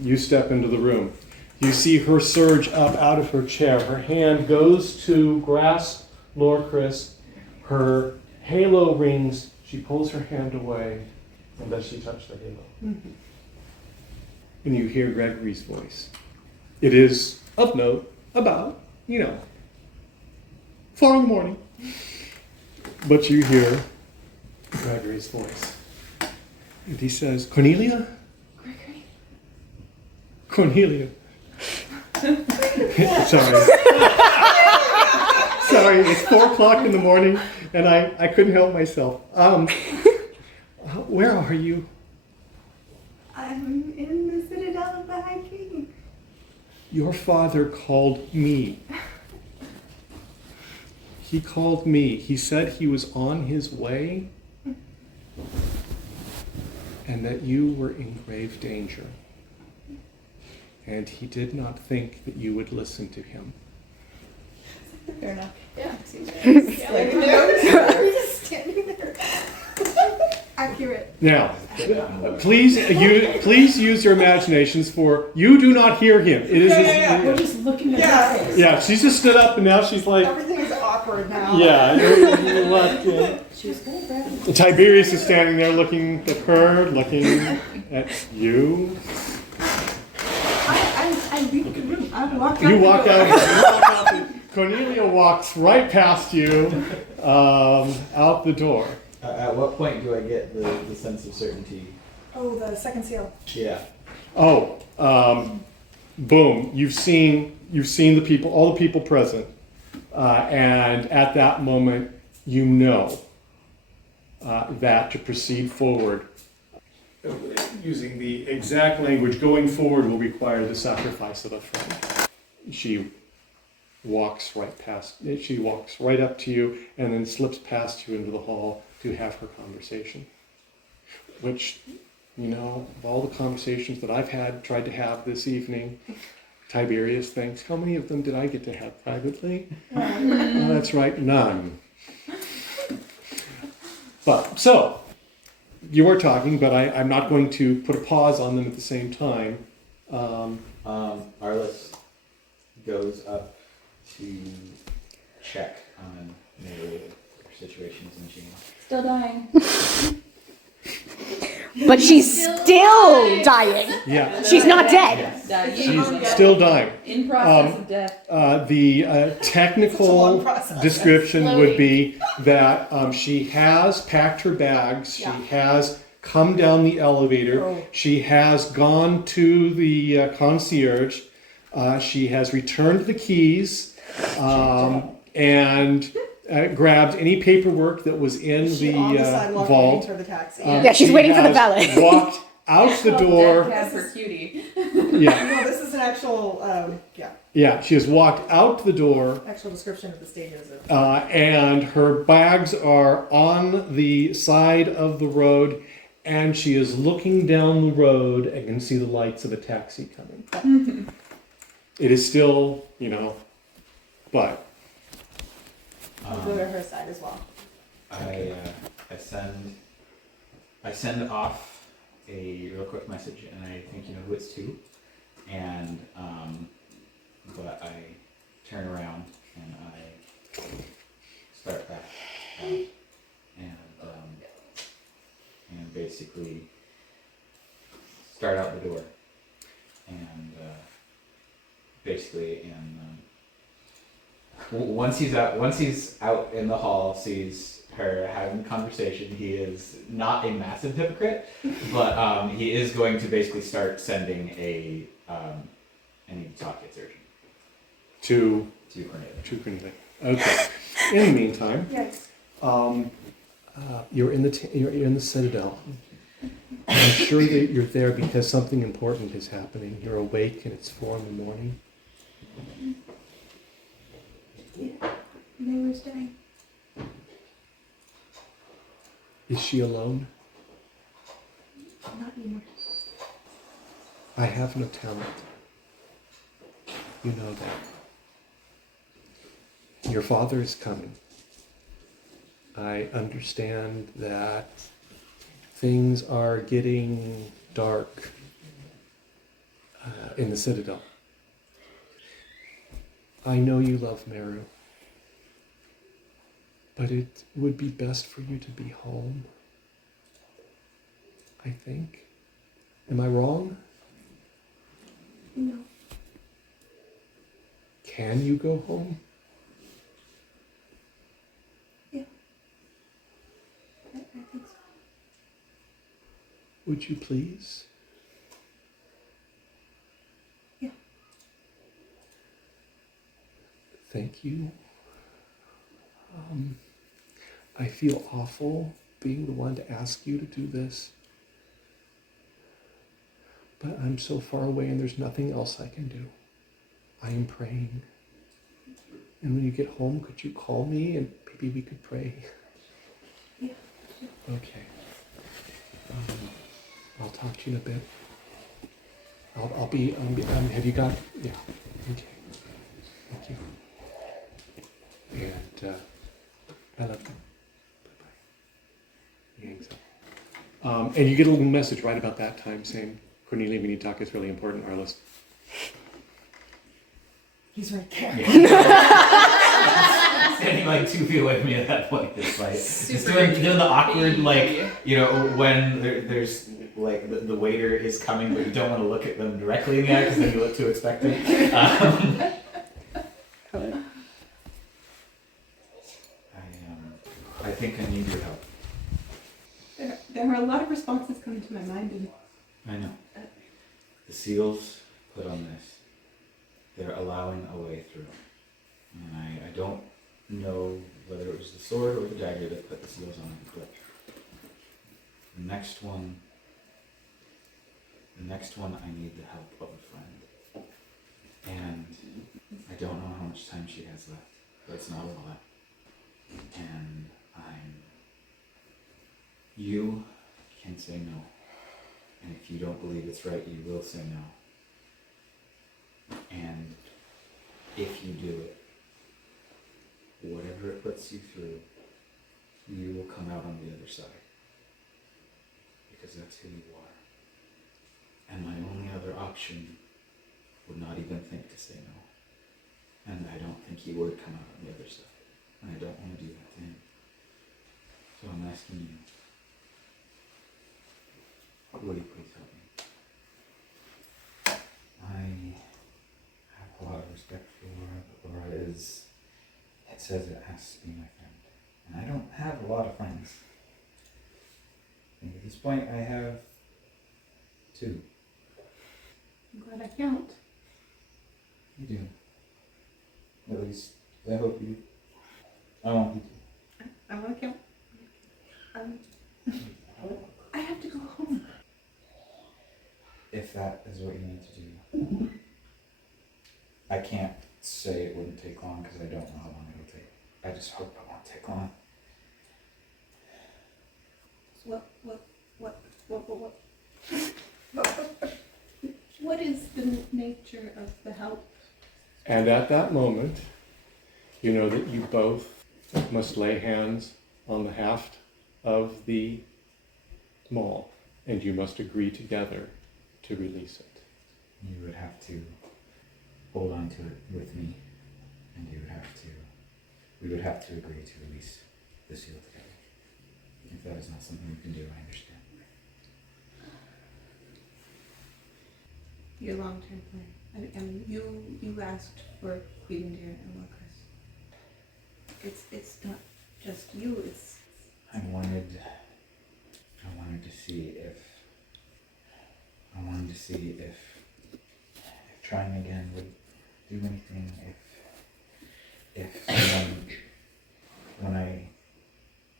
You step into the room. You see her surge up out of her chair. Her hand goes to grasp Lord Chris. Her halo rings. She pulls her hand away. And does she touch the halo? Mm-hmm. And you hear Gregory's voice. It is of note about, 4 in the morning. But you hear Gregory's voice. And he says, Cornelia? Gregory? Cornelia. Sorry. Sorry, it's 4 o'clock in the morning, and I couldn't help myself. Where are you? I'm in the Citadel of the High King. Your father called me. He called me. He said he was on his way and that you were in grave danger. And he did not think that you would listen to him. Fair enough. Yeah. Standing there. Accurate. Now, please use your imaginations for you do not hear him. It is We're just looking at his face. Yeah, she's just stood up and now she's like, Everything is awkward now. yeah, you're left. She was gonna grab him. Tiberius is standing there looking at her, looking at you. I leave the room. I walk out. You walk out. Cornelia walks right past you, out the door. At what point do I get the sense of certainty? Oh, the second seal. Yeah. Oh, boom! You've seen the people, all the people present, and at that moment, you know that to proceed forward, using the exact language, going forward will require the sacrifice of a friend. She walks right up to you, and then slips past you into the hall to have her conversation. Which, of all the conversations that I've tried to have this evening, Tiberius thinks, how many of them did I get to have privately? Oh, that's right, none. But, so, you are talking, but I'm not going to put a pause on them at the same time. Arlis goes up to check on their situations and she... Still dying. But she's still dying. Yeah. She's not dead. She's still dying. In process of death. The technical description Slowly. would be that she has packed her bags, she has come down the elevator, she has gone to the concierge, she has returned the keys, and grabbed any paperwork that was in the vault. For the taxi. Yeah, she's waiting for the has valet. Walked out the door. Cab for cutie. Yeah, No, this is an actual, yeah. She has walked out the door. actual description of the stages of. And her bags are on the side of the road, and she is looking down the road and can see the lights of a taxi coming. It is still, but I'll go to her side as well. I send off a real quick message, and I think you know who it's to. And but I turn around and I start back out, and basically start out the door, and once he's out in the hall, sees her having a conversation. He is not a massive hypocrite, but he is going to basically start sending I need to talk, it's urgent. to Cornelia. Okay. In the meantime, Yes. you're in the Citadel. I'm sure that you're there because something important is happening. You're awake and it's 4 in the morning. Yeah. They were staying. Is she alone? Not anymore. I have no talent. You know that. Your father is coming. I understand that things are getting dark. in the Citadel. I know you love Meru, but it would be best for you to be home, I think. Am I wrong? No. Can you go home? Yeah. I think so. Would you please? Yeah. Thank you. I feel awful being the one to ask you to do this. But I'm so far away and there's nothing else I can do. I am praying. And when you get home, could you call me and maybe we could pray? Yeah. Okay. I'll talk to you in a bit. I'll be, have you got, yeah, okay. Thank you. And I love you. Bye-bye. He hangs up. And you get a little message right about that time saying, Cornelia, we need to talk, it's really important, Arlis. He's right there. Standing like 2 feet away from me at that point. It's like it's Super doing the awkward, baby. like, you know, when there's like the waiter is coming, but you don't want to look at them directly in the eye because then you look too expectant. I think I need your help. There are a lot of responses coming to my mind, and I know. The seals put on this, they're allowing a way through. And I don't know whether it was the sword or the dagger that put the seals on it, but the next one I need the help of a friend. And I don't know how much time she has left, but it's not a lot. And you can say no. And if you don't believe it's right, you will say no. And if you do it, whatever it puts you through, you will come out on the other side. Because that's who you are. And my only other option would not even think to say no. And I don't think he would come out on the other side. And I don't want to do that to him. So I'm asking you, will you please help me? I have a lot of respect for Laura, but Laura is, it says it has to be my friend. And I don't have a lot of friends. I think at this point I have 2. I'm glad I count. You do. At least, I hope you do. I want you to. I want to count. I have to go home. If that is what you need to do. I can't say it wouldn't take long because I don't know how long it'll take. I just hope it won't take long. What is the nature of the help? And at that moment, you know that you both must lay hands on the haft of the maul, and you must agree together to release it. You would have to hold on to it with me, and we would have to agree to release the seal together. If that is not something you can do, I understand. Your long-term plan. I mean, you asked for Quevendeer and Lucas. It's not just you. I wanted to see if trying again would do anything. If someone,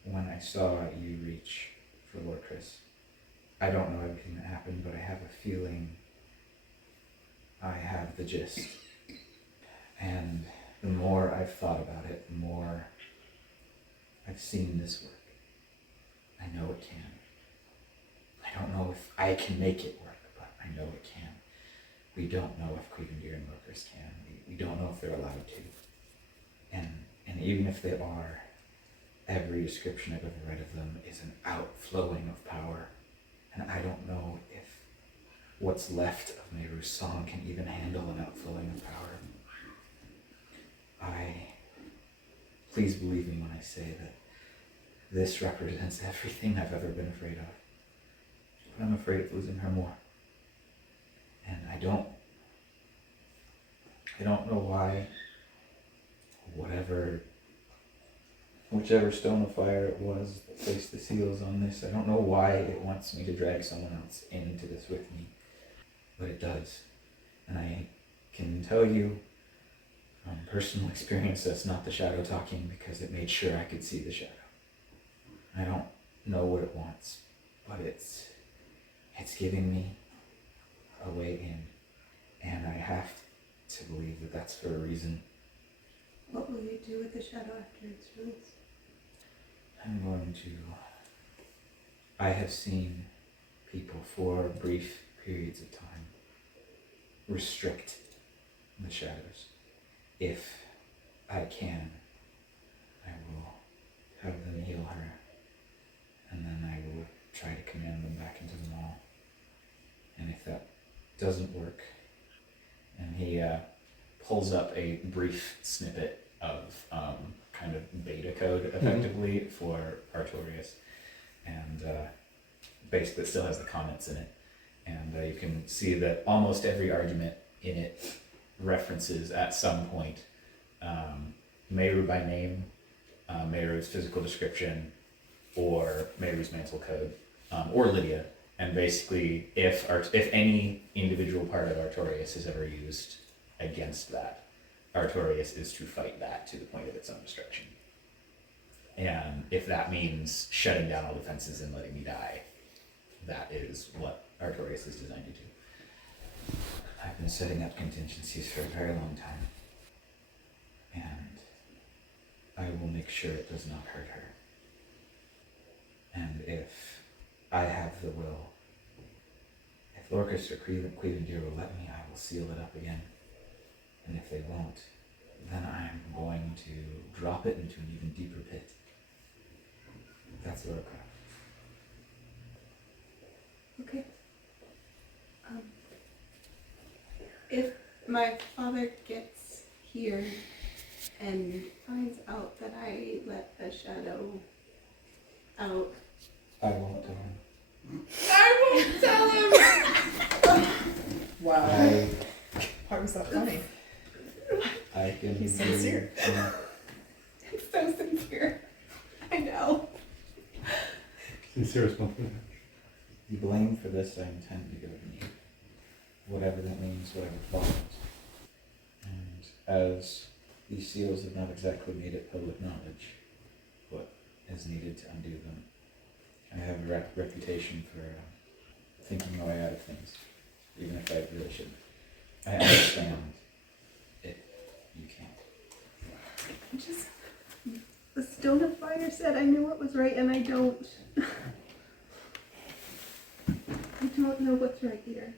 when I saw you reach for Lord Chris, I don't know everything that happened, but I have a feeling I have the gist. And the more I've thought about it, the more I've seen this work. I know it can. I don't know if I can make it work, but I know it can. We don't know if Quevendeer and Locust can. We don't know if they're allowed to. And even if they are, every description I've ever read of them is an outflowing of power. And I don't know if what's left of Meru's song can even handle an outflowing of power. Please believe me when I say that this represents everything I've ever been afraid of. But I'm afraid of losing her more. And I don't know why, whichever stone of fire it was that placed the seals on this, I don't know why it wants me to drag someone else into this with me, but it does. And I can tell you from personal experience that's not the shadow talking, because it made sure I could see the shadow. I don't know what it wants, but it's giving me a way in, and I have to believe that that's for a reason. What will you do with the shadow after it's released? I have seen people for brief periods of time restrict the shadows. If I can, I will have them heal her, and then I will try to command them back into the mall. And if that doesn't work, and he pulls up a brief snippet of kind of beta code, effectively, for Artorias, and basically it still has the comments in it. And you can see that almost every argument in it references at some point Meru by name, Meru's physical description, or Meru's mental code, or Lydia. And basically, if any individual part of Artorias is ever used against that, Artorias is to fight that to the point of its own destruction. And if that means shutting down all defenses and letting me die, that is what Artorias is designed to do. I've been setting up contingencies for a very long time, and I will make sure it does not hurt her. And if I have the will, if Lorcus or Cleavendeer will let me, I will seal it up again. And if they won't, then I'm going to drop it into an even deeper pit. That's Lorcraft. Okay. If my father gets here and finds out that I let the shadow out, I won't tell him. I won't tell him! Wow. Why was that funny? I can. He's sincere. It's so sincere. I know. Sincere response. The blame for this I intend to go to me. Whatever that means, whatever follows. And as these seals have not exactly made it public knowledge what is needed to undo them, I have a reputation for thinking my way out of things, even if I really shouldn't. I understand it. You can't. Just the stone of fire said I knew what was right, and I don't. I don't know what's right here.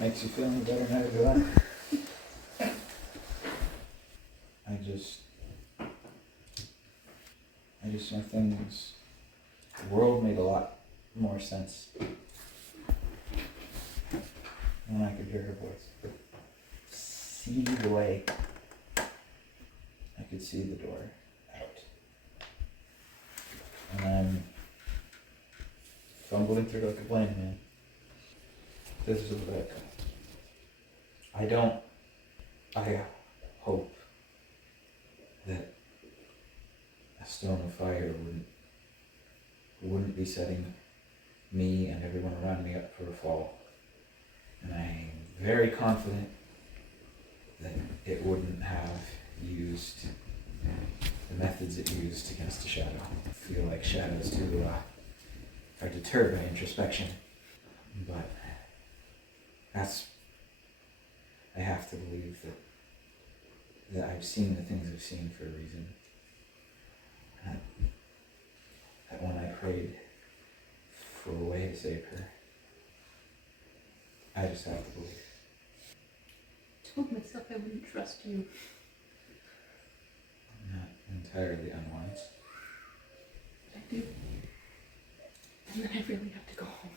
Makes you feel any better now, do I? I just know things. The world made a lot more sense when I could hear her voice. See the way. I could see the door out. And I'm fumbling through like a blind man. This is what I hope that a stone of fire wouldn't be setting me and everyone around me up for a fall. And I'm very confident that it wouldn't have used the methods it used against a shadow. I feel like shadows too are deterred by introspection. But I have to believe that I've seen the things I've seen for a reason. That when I prayed for a way to save her, I just have to believe. I told myself I wouldn't trust you. I'm not entirely unwise. I do. And then I really have to go home.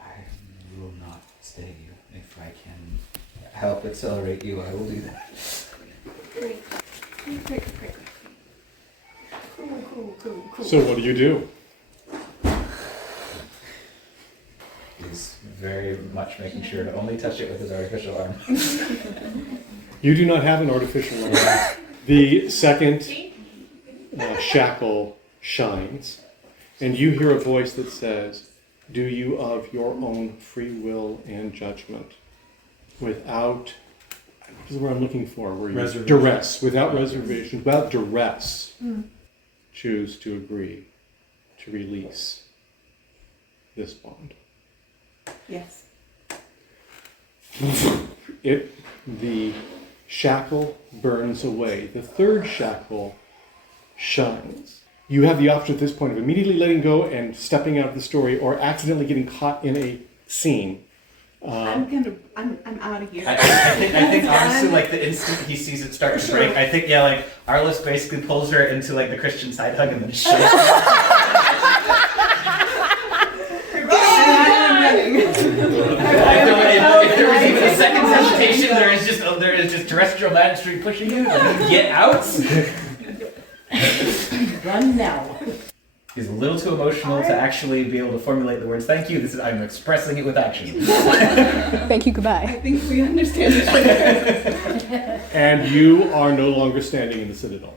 I stay you. If I can help accelerate you, I will do that. Great. Great. Cool. So what do you do? He's very much making sure to only touch it with his artificial arm. You do not have an artificial arm. The second shackle shines, and you hear a voice that says, "Do you of your own free will and judgment, without," what is the word I'm looking for? Where you duress, without reservation, without duress, choose to agree to release this bond? Yes. The shackle burns away. The third shackle shines. You have the option at this point of immediately letting go and stepping out of the story, or accidentally getting caught in a scene. I'm out of here. I think honestly, like the instant he sees it start to break, I think like Arlis basically pulls her into like the Christian side hug and then shakes If there was even a second hesitation, there is just terrestrial magistrate pushing you. Get out! Run now. He's a little too emotional to actually be able to formulate the words. Thank you. I'm expressing it with action. Thank you, I goodbye. think we understand each other. And you are no longer standing in the Citadel.